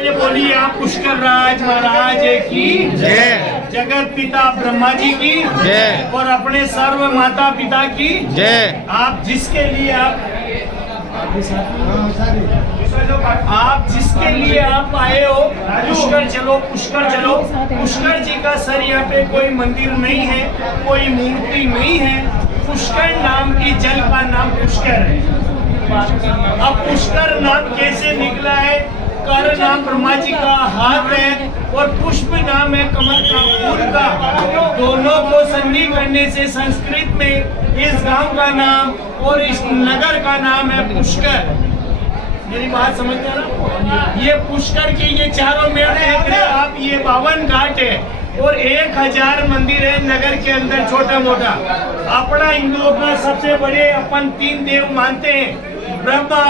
पहले बोलिए आप पुष्कर राज महाराज की जय, जगत पिता ब्रह्मा जी की जय, और अपने सर्व माता पिता की जय। आप जिसके लिए आप आए हो, पुष्कर चलो, पुष्कर चलो। पुष्कर जी का सर यहाँ पे कोई मंदिर नहीं है, कोई मूर्ति नहीं है। पुष्कर नाम की जल का नाम पुष्कर है। अब पुष्कर नाम कैसे निकला है? कर नाम ब्रह्मा जी का हाथ है और पुष्प नाम है कमल का फूल का। दोनों को संधि करने से संस्कृत में इस गांव का नाम और इस नगर का नाम है पुष्कर। मेरी बात समझते ना? ये पुष्कर के ये चारों मेड़ देख रहे आप, ये 52 घाट है और 1000 मंदिर है नगर के अंदर, छोटा मोटा। अपना हिंदुओं का सबसे बड़े अपन 3 देव मानते हैं, ब्रह्मा,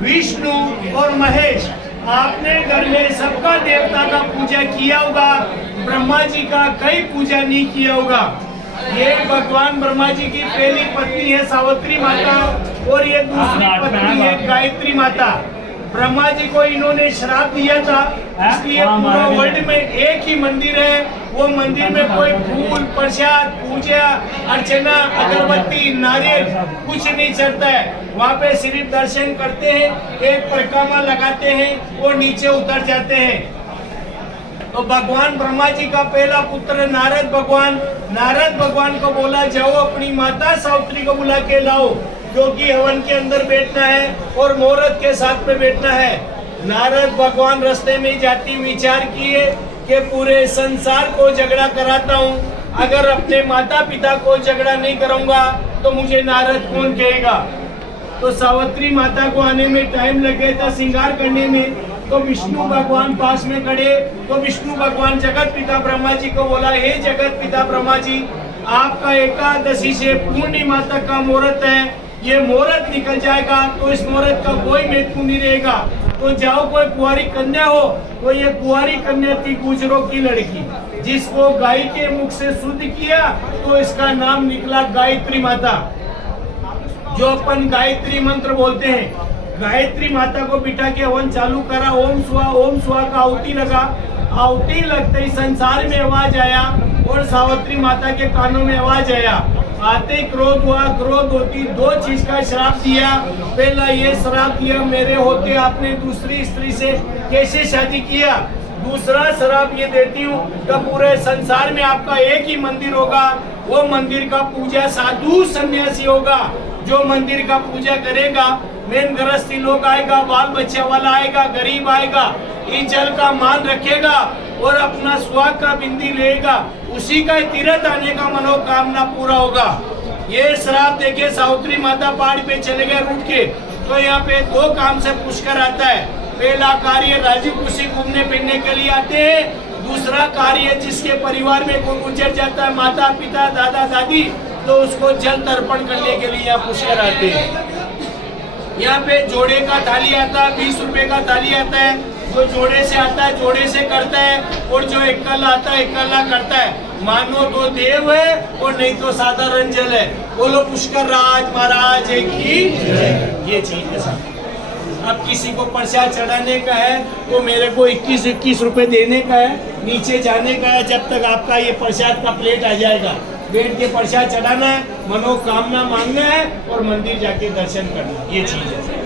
विष्णु और महेश। आपने घर में सबका देवता का पूजा किया होगा, ब्रह्मा जी का कहीं पूजा नहीं किया होगा। ये भगवान ब्रह्मा जी की पहली पत्नी है सावित्री माता और ये दूसरी पत्नी है गायत्री माता। ब्रह्मा जी को इन्होंने श्राप दिया था, इसलिए पूरा वर्ल्ड में एक ही मंदिर है। वो मंदिर में कोई फूल, प्रसाद, पूजा अर्चना, अगरबत्ती, नारियल कुछ नहीं चलता है। वहाँ पे सिर्फ दर्शन करते हैं, एक परिक्रमा लगाते हैं और नीचे उतर जाते हैं। तो भगवान ब्रह्मा जी का पहला पुत्र नारद भगवान को बोला, जाओ अपनी माता सावित्री को बुला के लाओ, क्योंकि हवन के अंदर बैठना है और मुहूर्त के साथ में बैठना है। नारद भगवान रास्ते में जाती विचार किए कि पूरे संसार को झगड़ा कराता हूँ, अगर अपने माता पिता को झगड़ा नहीं करूँगा तो मुझे नारद कौन कहेगा। तो सावित्री माता को आने में टाइम लग गया था, श्रृंगार करने में। तो विष्णु भगवान पास में खड़े, तो विष्णु भगवान जगत पिता ब्रह्मा जी को बोला, हे जगत पिता ब्रह्मा जी, आपका एकादशी से पूर्णिमा तक का मुहूर्त है, ये मुहूर्त निकल जाएगा तो इस मुहूर्त का कोई महत्व नहीं रहेगा। तो जाओ, कोई कुंवारी कन्या हो, तो ये कुंवारी कन्या थी गुजरों की लड़की, जिसको गाय के मुख से शुद्ध किया तो इसका नाम निकला गायत्री माता। जो अपन गायत्री मंत्र बोलते हैं, गायत्री माता को बिठा के हवन चालू करा, ओम स्वा का आहुति लगा। आहुति लगते ही संसार में आवाज आया और सावित्री माता के कानों में आवाज आया। आते ही क्रोध हुआ, क्रोध होती 2 चीज का श्राप दिया। पहला ये श्राप दिया, मेरे होते आपने दूसरी स्त्री से कैसे शादी किया। दूसरा श्राप ये देती हूँ कि पूरे संसार में आपका एक ही मंदिर होगा, वो मंदिर का पूजा साधु सन्यासी होगा। जो मंदिर का पूजा करेगा, मेन गृहस्थी लोग आएगा, बाल बच्चा वाला आएगा, गरीब आएगा, इस जल का मान रखेगा और अपना सुहाग का बिंदी लेगा, उसी का तीर्थ आने का मनोकामना पूरा होगा। ये श्राप देके सावित्री माता पहाड़ पे चले गए रूठ के। तो यहाँ पे 2 काम से पुष्कर आता है। पहला कार्य राजी खुशी घूमने फिरने के लिए आते हैं। दूसरा कार्य जिसके परिवार में कोई गुजर जाता है, माता पिता दादा दादी, तो उसको जल तर्पण करने के लिए यहाँ पुष्कर आते हैं। यहाँ पे जोड़े का थाली आता है, 20 रुपए का थाली आता है। जो जोड़े से आता है जोड़े से करता है, और जो इकल्ला आता है इकल्ला करता है। मानो तो देव है और नहीं तो साधारण जल है। बोलो पुष्कर राज महाराज की ये चीज है सर। अब किसी को प्रसाद चढ़ाने का है तो मेरे को 21 रुपए देने का है, नीचे जाने का है। जब तक आपका ये प्रसाद का प्लेट आ जाएगा, बैठ के प्रसाद चढ़ाना है, मनोकामना मांगना है और मंदिर जाके दर्शन करना, ये चीज है।